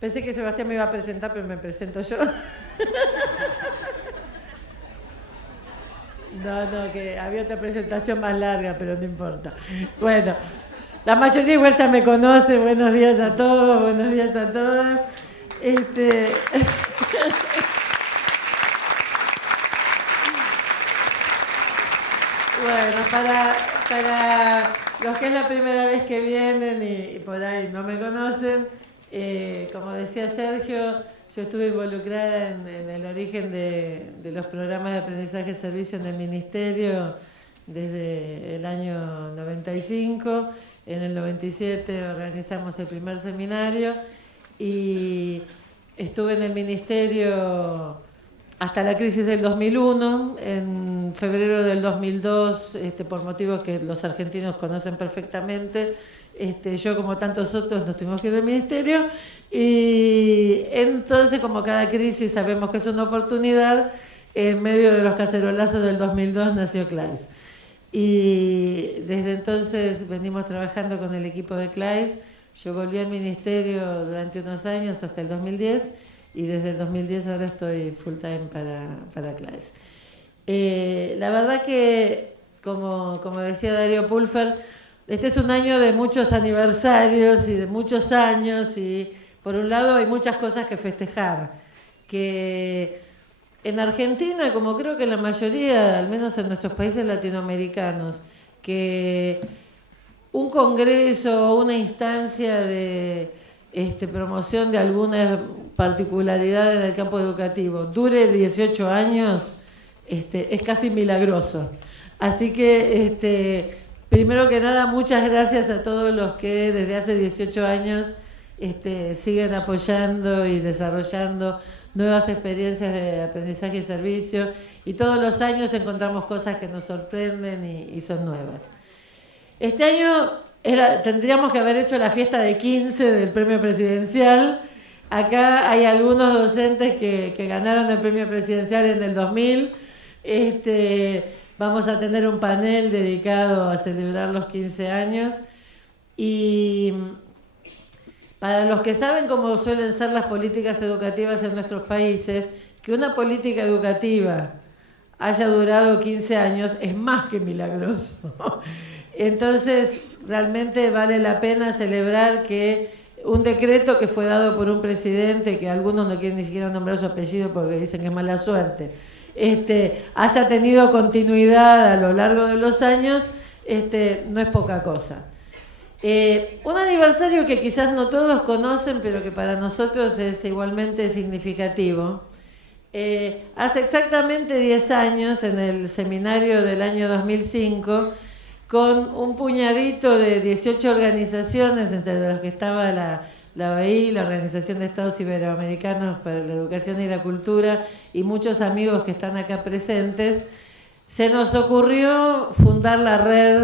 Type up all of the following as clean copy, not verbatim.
Pensé que Sebastián me iba a presentar, pero me presento yo. No, que había otra presentación más larga, pero no importa. Bueno, la mayoría igual ya me conoce. Buenos días a todos, buenos días a todas. Bueno, para los que es la primera vez que vienen y por ahí no me conocen, como decía Sergio, yo estuve involucrada en el origen de los programas de aprendizaje y servicio en el Ministerio desde el año 95. En el 97 organizamos el primer seminario y estuve en el Ministerio hasta la crisis del 2001, en febrero del 2002, por motivos que los argentinos conocen perfectamente, yo como tantos otros nos tuvimos que ir del ministerio y entonces como cada crisis sabemos que es una oportunidad, en medio de los cacerolazos del 2002 nació CLAIS. Y desde entonces venimos trabajando con el equipo de CLAIS. Yo volví al ministerio durante unos años hasta el 2010 y desde el 2010 ahora estoy full time para CLAIS. La verdad que, como decía Darío Pulfer, este es un año de muchos aniversarios y de muchos años y por un lado hay muchas cosas que festejar, que en Argentina, como creo que en la mayoría, al menos en nuestros países latinoamericanos, que un congreso o una instancia de promoción de alguna particularidad en el campo educativo dure 18 años, es casi milagroso. Así que, primero que nada, muchas gracias a todos los que desde hace 18 años siguen apoyando y desarrollando nuevas experiencias de aprendizaje y servicio, y todos los años encontramos cosas que nos sorprenden y son nuevas. Este año tendríamos que haber hecho la fiesta de 15 del premio presidencial. Acá hay algunos docentes que ganaron el premio presidencial en el 2000. Vamos a tener un panel dedicado a celebrar los 15 años. Y para los que saben cómo suelen ser las políticas educativas en nuestros países, que una política educativa haya durado 15 años es más que milagroso. Entonces, realmente vale la pena celebrar que un decreto que fue dado por un presidente, que algunos no quieren ni siquiera nombrar su apellido porque dicen que es mala suerte, haya tenido continuidad a lo largo de los años, no es poca cosa. Un aniversario que quizás no todos conocen, pero que para nosotros es igualmente significativo. Hace exactamente 10 años, en el seminario del año 2005, con un puñadito de 18 organizaciones, entre las que estaba la OEI, la Organización de Estados Iberoamericanos para la Educación y la Cultura, y muchos amigos que están acá presentes, se nos ocurrió fundar la red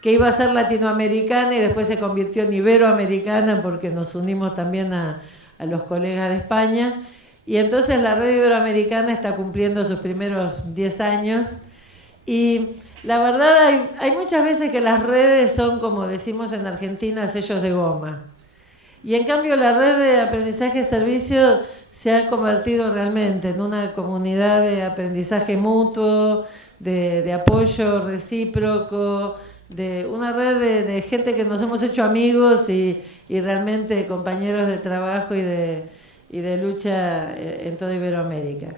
que iba a ser latinoamericana y después se convirtió en iberoamericana porque nos unimos también a los colegas de España. Y entonces la red iberoamericana está cumpliendo sus primeros 10 años. Y la verdad hay muchas veces que las redes son, como decimos en Argentina, sellos de goma. Y en cambio la red de aprendizaje y servicio se ha convertido realmente en una comunidad de aprendizaje mutuo, de apoyo recíproco, de una red de gente que nos hemos hecho amigos y realmente compañeros de trabajo y de lucha en toda Iberoamérica.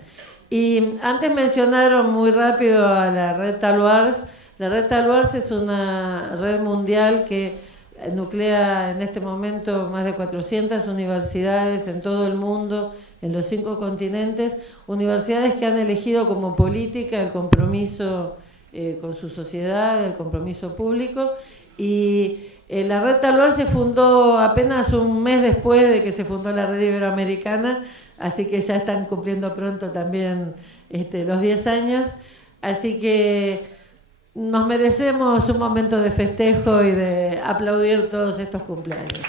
Y antes mencionaron muy rápido a la red Talwars. La red Talwars es una red mundial que nuclea en este momento más de 400 universidades en todo el mundo, en los 5 continentes, universidades que han elegido como política el compromiso con su sociedad, el compromiso público. Y la red Talwars se fundó apenas un mes después de que se fundó la red iberoamericana, así que ya están cumpliendo pronto también los 10 años. Así que nos merecemos un momento de festejo y de aplaudir todos estos cumpleaños.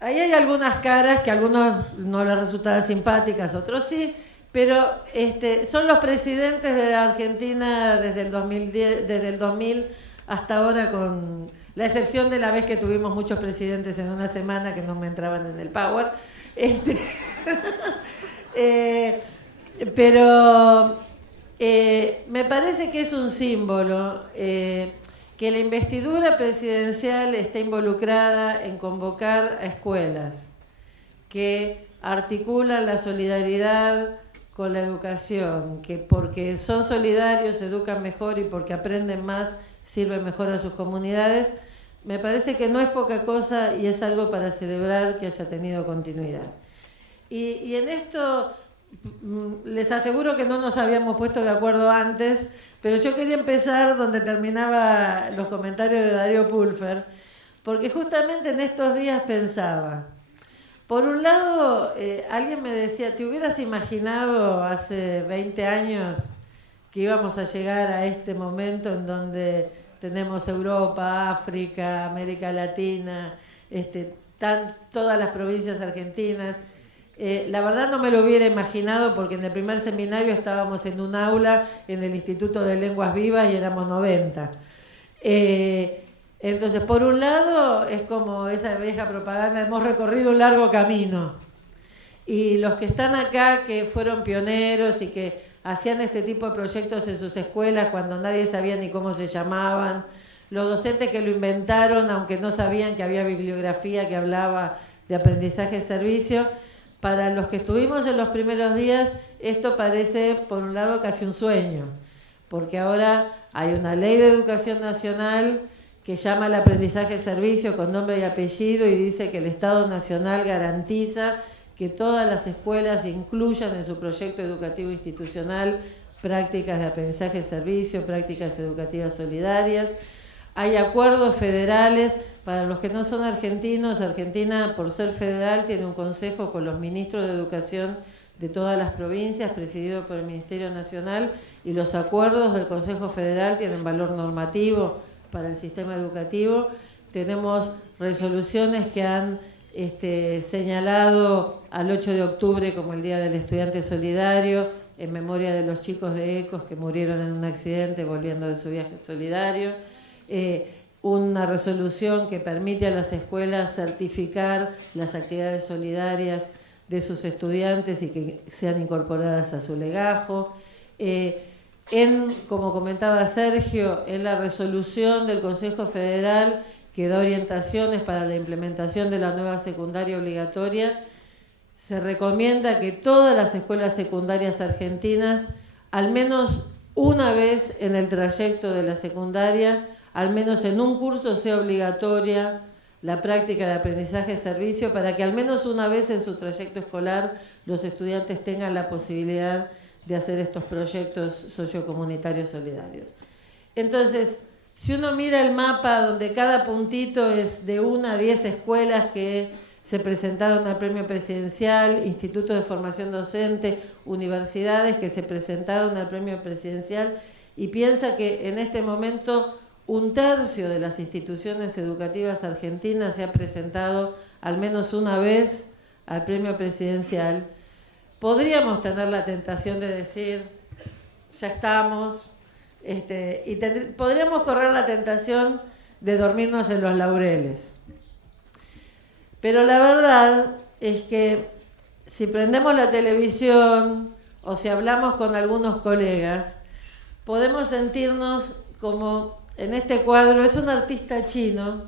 Ahí hay algunas caras que a algunos no les resultan simpáticas, otros sí, Pero son los presidentes de la Argentina desde el 2010, desde el 2000 hasta ahora, con la excepción de la vez que tuvimos muchos presidentes en una semana que no me entraban en el power. Pero me parece que es un símbolo que la investidura presidencial está involucrada en convocar a escuelas que articulan la solidaridad con la educación, que porque son solidarios educan mejor y porque aprenden más sirven mejor a sus comunidades. Me parece que no es poca cosa y es algo para celebrar que haya tenido continuidad. Y en esto les aseguro que no nos habíamos puesto de acuerdo antes, pero yo quería empezar donde terminaba los comentarios de Darío Pulfer, porque justamente en estos días pensaba, por un lado, alguien me decía, ¿te hubieras imaginado hace 20 años que íbamos a llegar a este momento en donde tenemos Europa, África, América Latina, todas las provincias argentinas? La verdad no me lo hubiera imaginado porque en el primer seminario estábamos en un aula en el Instituto de Lenguas Vivas y éramos 90. Entonces, por un lado, es como esa vieja propaganda, hemos recorrido un largo camino. Y los que están acá, que fueron pioneros y que hacían este tipo de proyectos en sus escuelas cuando nadie sabía ni cómo se llamaban, los docentes que lo inventaron, aunque no sabían que había bibliografía que hablaba de aprendizaje-servicio, para los que estuvimos en los primeros días, esto parece, por un lado, casi un sueño, porque ahora hay una ley de educación nacional que llama al aprendizaje-servicio con nombre y apellido y dice que el Estado Nacional garantiza que todas las escuelas incluyan en su proyecto educativo institucional prácticas de aprendizaje-servicio, prácticas educativas solidarias. Hay acuerdos federales. Para los que no son argentinos, Argentina, por ser federal, tiene un consejo con los ministros de educación de todas las provincias, presidido por el Ministerio Nacional, y los acuerdos del Consejo Federal tienen valor normativo para el sistema educativo. Tenemos resoluciones que han señalado al 8 de octubre como el Día del Estudiante Solidario, en memoria de los chicos de ECOS que murieron en un accidente volviendo de su viaje solidario. Una resolución que permite a las escuelas certificar las actividades solidarias de sus estudiantes y que sean incorporadas a su legajo. Como comentaba Sergio, en la resolución del Consejo Federal que da orientaciones para la implementación de la nueva secundaria obligatoria, se recomienda que todas las escuelas secundarias argentinas, al menos una vez en el trayecto de la secundaria, al menos en un curso sea obligatoria la práctica de aprendizaje-servicio para que al menos una vez en su trayecto escolar los estudiantes tengan la posibilidad de hacer estos proyectos sociocomunitarios solidarios. Entonces, si uno mira el mapa donde cada puntito es de 1 a 10 escuelas que se presentaron al premio presidencial, institutos de formación docente, universidades que se presentaron al premio presidencial, y piensa que en este momento 1/3 de las instituciones educativas argentinas se ha presentado al menos una vez al premio presidencial, podríamos tener la tentación de decir, ya estamos, y podríamos correr la tentación de dormirnos en los laureles. Pero la verdad es que si prendemos la televisión o si hablamos con algunos colegas, podemos sentirnos como en este cuadro. Es un artista chino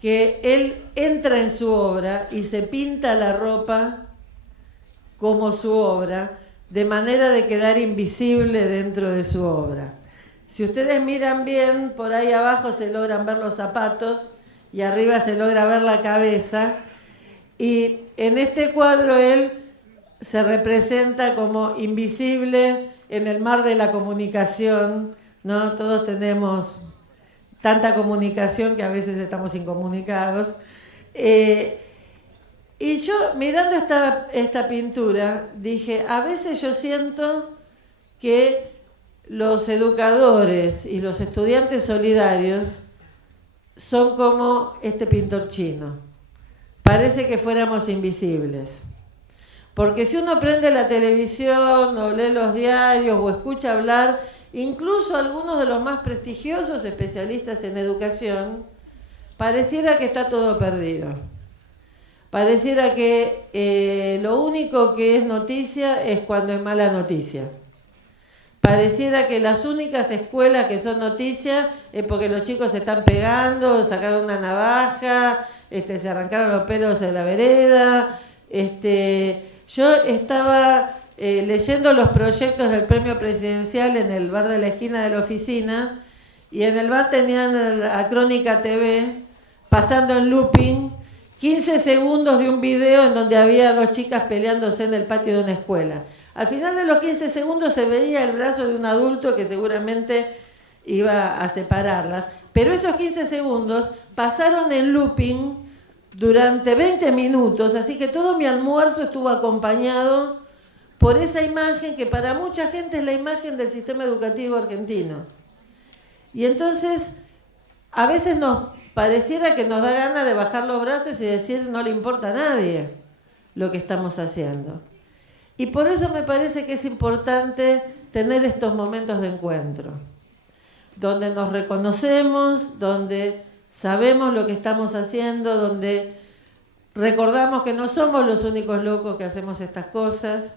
que él entra en su obra y se pinta la ropa como su obra, de manera de quedar invisible dentro de su obra. Si ustedes miran bien, por ahí abajo se logran ver los zapatos y arriba se logra ver la cabeza. Y en este cuadro él se representa como invisible en el mar de la comunicación, ¿no? Todos tenemos tanta comunicación que a veces estamos incomunicados. Y yo, mirando esta pintura, dije, a veces yo siento que los educadores y los estudiantes solidarios son como este pintor chino. Parece que fuéramos invisibles. Porque si uno prende la televisión o lee los diarios o escucha hablar, incluso algunos de los más prestigiosos especialistas en educación, pareciera que está todo perdido. Pareciera que lo único que es noticia es cuando es mala noticia. Pareciera que las únicas escuelas que son noticia es porque los chicos se están pegando, sacaron una navaja, se arrancaron los pelos de la vereda. Yo estaba leyendo los proyectos del premio presidencial en el bar de la esquina de la oficina, y en el bar tenían la Crónica TV pasando en looping 15 segundos de un video en donde había dos chicas peleándose en el patio de una escuela. Al final de los 15 segundos se veía el brazo de un adulto que seguramente iba a separarlas, pero esos 15 segundos pasaron en looping durante 20 minutos, así que todo mi almuerzo estuvo acompañado por esa imagen que para mucha gente es la imagen del sistema educativo argentino. Y entonces, a veces nos pareciera que nos da ganas de bajar los brazos y decir no le importa a nadie lo que estamos haciendo. Y por eso me parece que es importante tener estos momentos de encuentro, donde nos reconocemos, donde sabemos lo que estamos haciendo, donde recordamos que no somos los únicos locos que hacemos estas cosas,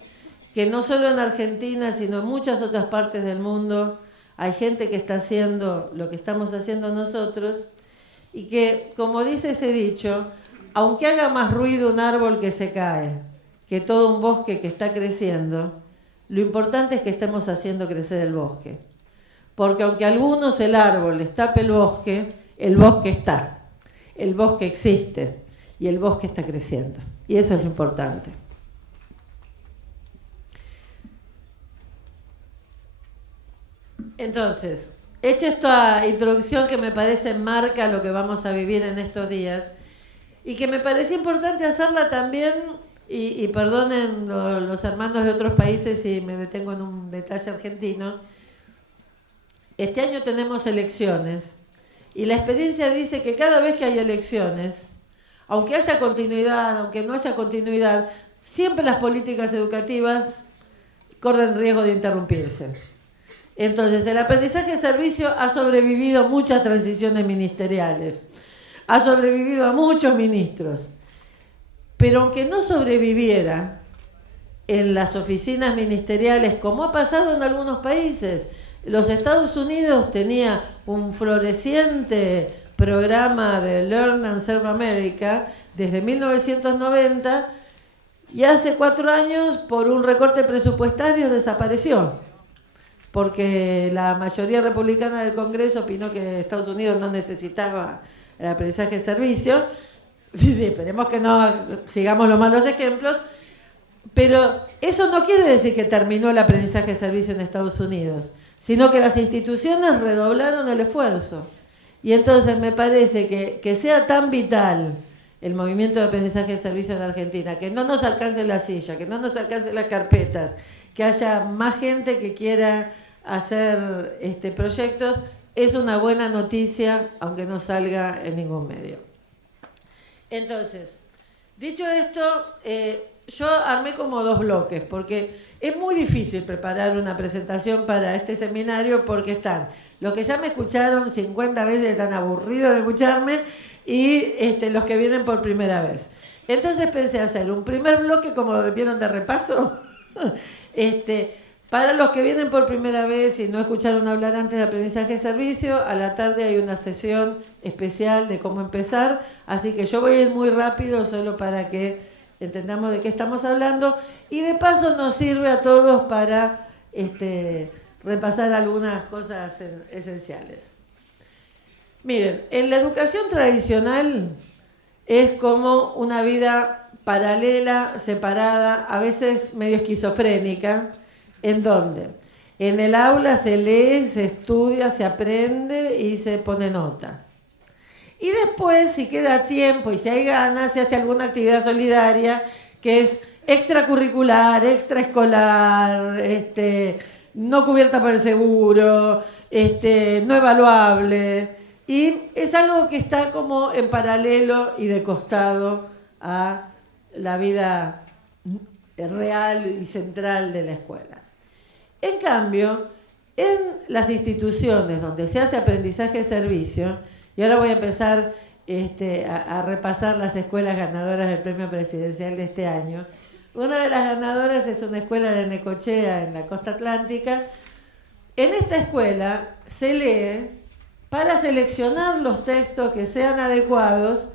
que no solo en Argentina, sino en muchas otras partes del mundo hay gente que está haciendo lo que estamos haciendo nosotros, y que, como dice ese dicho, aunque haga más ruido un árbol que se cae que todo un bosque que está creciendo, lo importante es que estemos haciendo crecer el bosque. Porque aunque a algunos el árbol les tape el bosque está, el bosque existe y el bosque está creciendo. Y eso es lo importante. Entonces, hecha esta introducción que me parece marca lo que vamos a vivir en estos días, y que me parece importante hacerla también, y perdonen los hermanos de otros países si me detengo en un detalle argentino, este año tenemos elecciones, y la experiencia dice que cada vez que hay elecciones, aunque haya continuidad, aunque no haya continuidad, siempre las políticas educativas corren riesgo de interrumpirse. Entonces, el aprendizaje de servicio ha sobrevivido a muchas transiciones ministeriales, ha sobrevivido a muchos ministros, pero aunque no sobreviviera en las oficinas ministeriales, como ha pasado en algunos países, los Estados Unidos tenía un floreciente programa de Learn and Serve America desde 1990, y hace 4 años, por un recorte presupuestario, desapareció, porque la mayoría republicana del Congreso opinó que Estados Unidos no necesitaba el aprendizaje de servicio. Sí, esperemos que no sigamos los malos ejemplos, pero eso no quiere decir que terminó el aprendizaje de servicio en Estados Unidos, sino que las instituciones redoblaron el esfuerzo. Y entonces me parece que sea tan vital el movimiento de aprendizaje de servicio en Argentina, que no nos alcance la silla, que no nos alcancen las carpetas, que haya más gente que quiera hacer proyectos, es una buena noticia, aunque no salga en ningún medio. Entonces, dicho esto, yo armé como 2 bloques, porque es muy difícil preparar una presentación para este seminario, porque están los que ya me escucharon 50 veces, están aburridos de escucharme, y los que vienen por primera vez. Entonces pensé hacer un primer bloque, como vieron, de repaso, para los que vienen por primera vez y no escucharon hablar antes de aprendizaje de servicio. A la tarde hay una sesión especial de cómo empezar, así que yo voy a ir muy rápido solo para que entendamos de qué estamos hablando, y de paso nos sirve a todos para repasar algunas cosas esenciales. Miren, en la educación tradicional es como una vida paralela, separada, a veces medio esquizofrénica, en donde en el aula se lee, se estudia, se aprende y se pone nota. Y después, si queda tiempo y si hay ganas, se hace alguna actividad solidaria que es extracurricular, extraescolar, no cubierta por el seguro, no evaluable. Y es algo que está como en paralelo y de costado a la vida real y central de la escuela. En cambio, en las instituciones donde se hace aprendizaje-servicio, y ahora voy a empezar a repasar las escuelas ganadoras del premio presidencial de este año. Una de las ganadoras es una escuela de Necochea, en la costa atlántica. En esta escuela se lee para seleccionar los textos que sean adecuados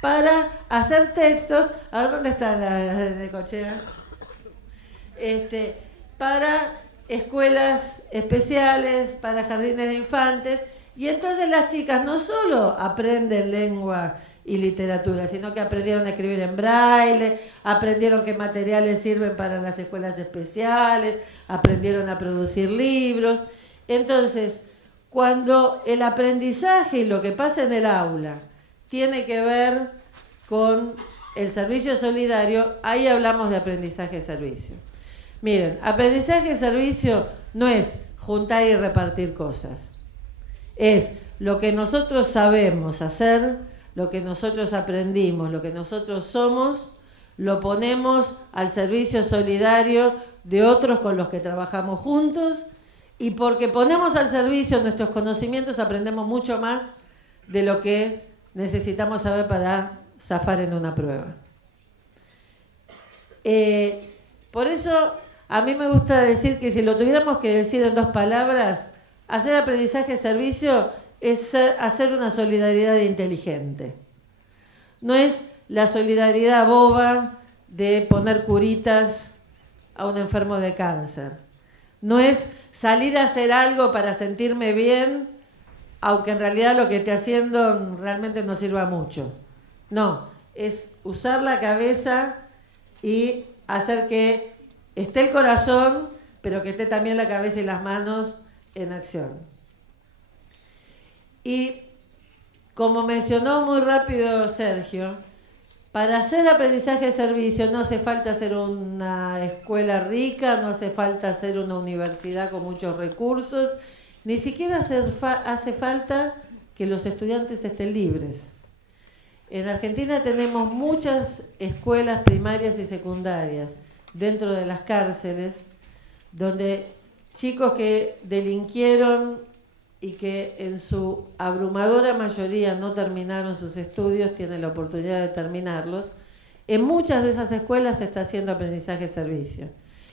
para hacer textos. A ver, ¿dónde están las de Necochea? Para escuelas especiales, para jardines de infantes, y entonces las chicas no solo aprenden lengua y literatura, sino que aprendieron a escribir en braille, aprendieron qué materiales sirven para las escuelas especiales, aprendieron a producir libros. Entonces, cuando el aprendizaje y lo que pasa en el aula tiene que ver con el servicio solidario, ahí hablamos de aprendizaje-servicio. Miren, aprendizaje-servicio no es juntar y repartir cosas. Es lo que nosotros sabemos hacer, lo que nosotros aprendimos, lo que nosotros somos, lo ponemos al servicio solidario de otros con los que trabajamos juntos, y porque ponemos al servicio nuestros conocimientos aprendemos mucho más de lo que necesitamos saber para zafar en una prueba. Por eso a mí me gusta decir que si lo tuviéramos que decir en 2 palabras, hacer aprendizaje-servicio es hacer una solidaridad inteligente. No es la solidaridad boba de poner curitas a un enfermo de cáncer. No es salir a hacer algo para sentirme bien, aunque en realidad lo que esté haciendo realmente no sirva mucho. No, es usar la cabeza y hacer que esté el corazón, pero que esté también la cabeza y las manos en acción. Y como mencionó muy rápido Sergio, para hacer aprendizaje-servicio no hace falta ser una escuela rica, no hace falta ser una universidad con muchos recursos, ni siquiera hace falta que los estudiantes estén libres. En Argentina tenemos muchas escuelas primarias y secundarias dentro de las cárceles, donde chicos que delinquieron y que en su abrumadora mayoría no terminaron sus estudios, tienen la oportunidad de terminarlos. En muchas de esas escuelas se está haciendo aprendizaje-servicio.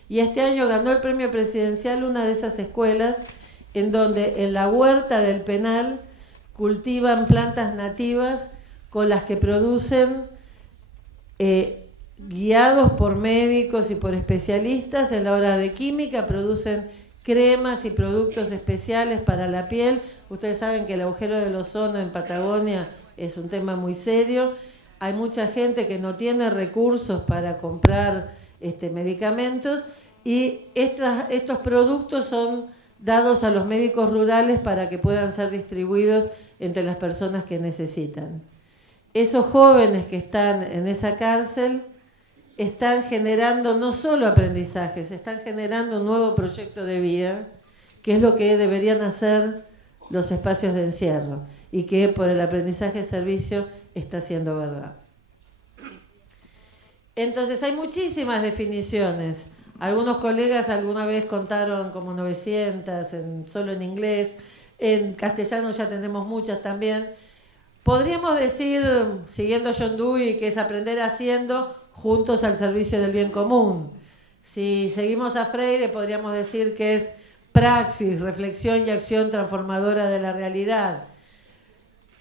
Y este año ganó el premio presidencial una de esas escuelas en donde en la huerta del penal cultivan plantas nativas con las que producen, guiados por médicos y por especialistas en la hora de química, producen cremas y productos especiales para la piel. Ustedes saben que el agujero del ozono en Patagonia es un tema muy serio. Hay mucha gente que no tiene recursos para comprar medicamentos, y estos productos son dados a los médicos rurales para que puedan ser distribuidos entre las personas que necesitan. Esos jóvenes que están en esa cárcel están generando no solo aprendizajes, están generando un nuevo proyecto de vida, que es lo que deberían hacer los espacios de encierro, y que por el aprendizaje-servicio está siendo verdad. Entonces hay muchísimas definiciones. Algunos colegas alguna vez contaron como 900, solo en inglés. En castellano ya tenemos muchas también. Podríamos decir, siguiendo John Dewey, que es aprender haciendo juntos al servicio del bien común. Si seguimos a Freire, podríamos decir que es praxis, reflexión y acción transformadora de la realidad.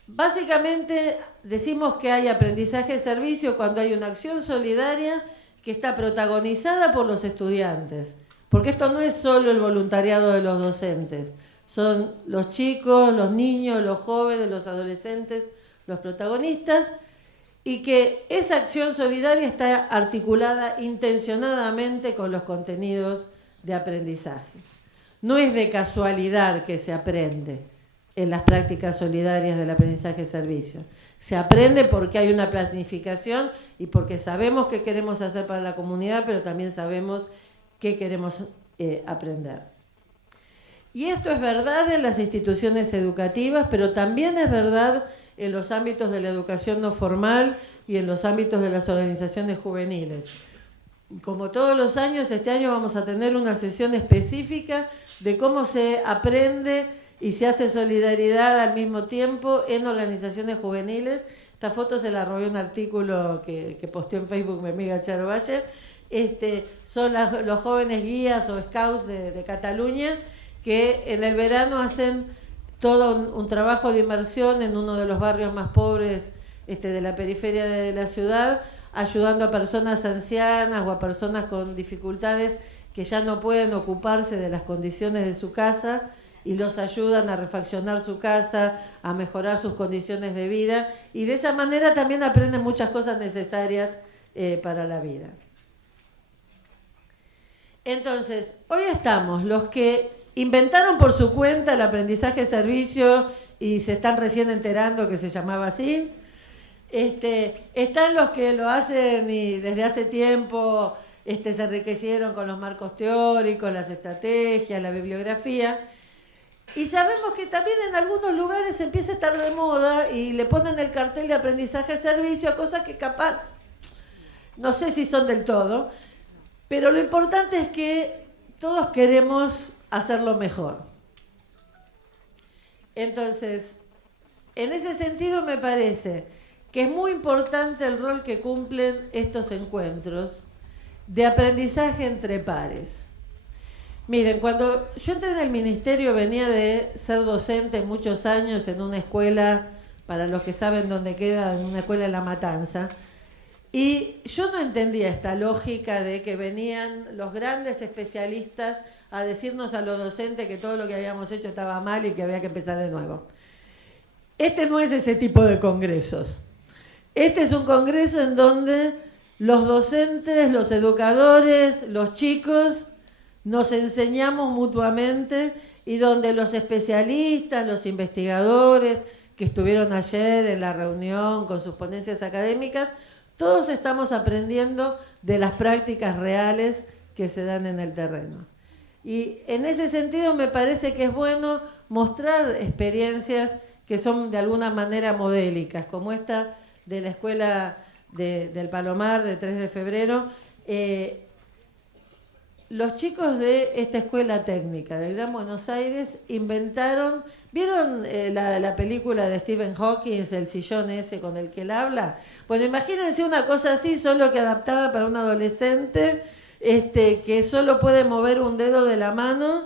Básicamente decimos que hay aprendizaje-servicio cuando hay una acción solidaria que está protagonizada por los estudiantes. Porque esto no es solo el voluntariado de los docentes. Son los chicos, los niños, los jóvenes, los adolescentes, los protagonistas, y que esa acción solidaria está articulada intencionadamente con los contenidos de aprendizaje. No es de casualidad que se aprende en las prácticas solidarias del aprendizaje-servicio. Se aprende porque hay una planificación y porque sabemos qué queremos hacer para la comunidad, pero también sabemos qué queremos aprender. Y esto es verdad en las instituciones educativas, pero también es verdad en los ámbitos de la educación no formal y en los ámbitos de las organizaciones juveniles. como todos los años, este año vamos a tener una sesión específica de cómo se aprende y se hace solidaridad al mismo tiempo en organizaciones juveniles. Esta foto se la robé un artículo que posteó en Facebook mi amiga Charo Valle. Son los jóvenes guías o scouts de Cataluña que en el verano hacen todo un trabajo de inmersión en uno de los barrios más pobres de la periferia de la ciudad, ayudando a personas ancianas o a personas con dificultades que ya no pueden ocuparse de las condiciones de su casa, y los ayudan a refaccionar su casa, a mejorar sus condiciones de vida, y de esa manera también aprenden muchas cosas necesarias para la vida. Entonces, hoy estamos los que inventaron por su cuenta el aprendizaje servicio y se están recién enterando que se llamaba así. Están los que lo hacen y desde hace tiempo se enriquecieron con los marcos teóricos, las estrategias, la bibliografía. Y sabemos que también en algunos lugares empieza a estar de moda y le ponen el cartel de aprendizaje-servicio a cosas que capaz, no sé si son del todo, pero lo importante es que todos queremos hacerlo mejor. Entonces, en ese sentido me parece que es muy importante el rol que cumplen estos encuentros de aprendizaje entre pares. Miren, cuando yo entré en el ministerio venía de ser docente muchos años en una escuela, para los que saben dónde queda, en una escuela de La Matanza, y yo no entendía esta lógica de que venían los grandes especialistas a decirnos a los docentes que todo lo que habíamos hecho estaba mal y que había que empezar de nuevo. No es ese tipo de congresos. Es un congreso en donde los docentes, los educadores, los chicos nos enseñamos mutuamente, y donde los especialistas, los investigadores que estuvieron ayer en la reunión con sus ponencias académicas, todos estamos aprendiendo de las prácticas reales que se dan en el terreno. Y en ese sentido me parece que es bueno mostrar experiencias que son de alguna manera modélicas, como esta de la escuela del Palomar de 3 de febrero. Los chicos de esta escuela técnica del Gran Buenos Aires inventaron, ¿vieron la película de Stephen Hawking, el sillón ese con el que él habla? Bueno, imagínense una cosa así, solo que adaptada para un adolescente que solo puede mover un dedo de la mano,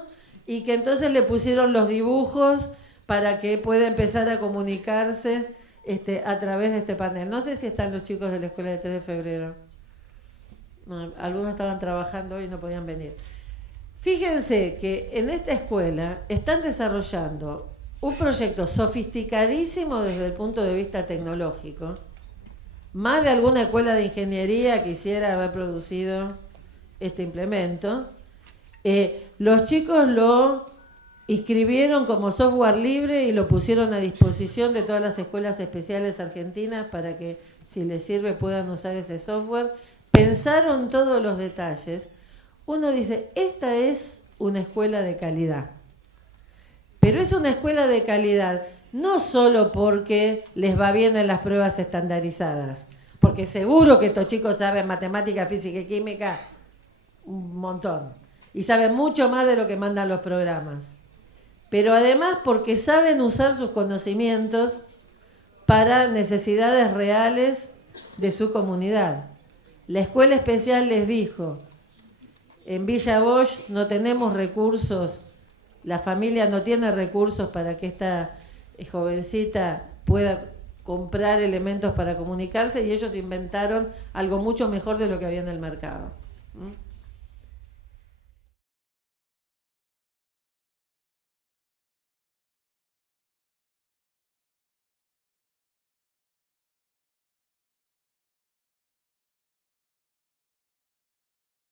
y que entonces le pusieron los dibujos para que pueda empezar a comunicarse a través de este panel. No sé si están los chicos de la escuela de 3 de febrero. No, algunos estaban trabajando hoy y no podían venir. Fíjense que en esta escuela están desarrollando un proyecto sofisticadísimo desde el punto de vista tecnológico. Más de alguna escuela de ingeniería quisiera haber producido este implemento. Los chicos lo inscribieron como software libre y lo pusieron a disposición de todas las escuelas especiales argentinas para que, si les sirve, puedan usar ese software. Pensaron todos los detalles. Uno dice, esta es una escuela de calidad. Pero es una escuela de calidad no solo porque les va bien en las pruebas estandarizadas, porque seguro que estos chicos saben matemática, física y química un montón, y saben mucho más de lo que mandan los programas, pero además porque saben usar sus conocimientos para necesidades reales de su comunidad. La escuela especial les dijo, en Villa Bosch no tenemos recursos, la familia no tiene recursos para que esta jovencita pueda comprar elementos para comunicarse, y ellos inventaron algo mucho mejor de lo que había en el mercado.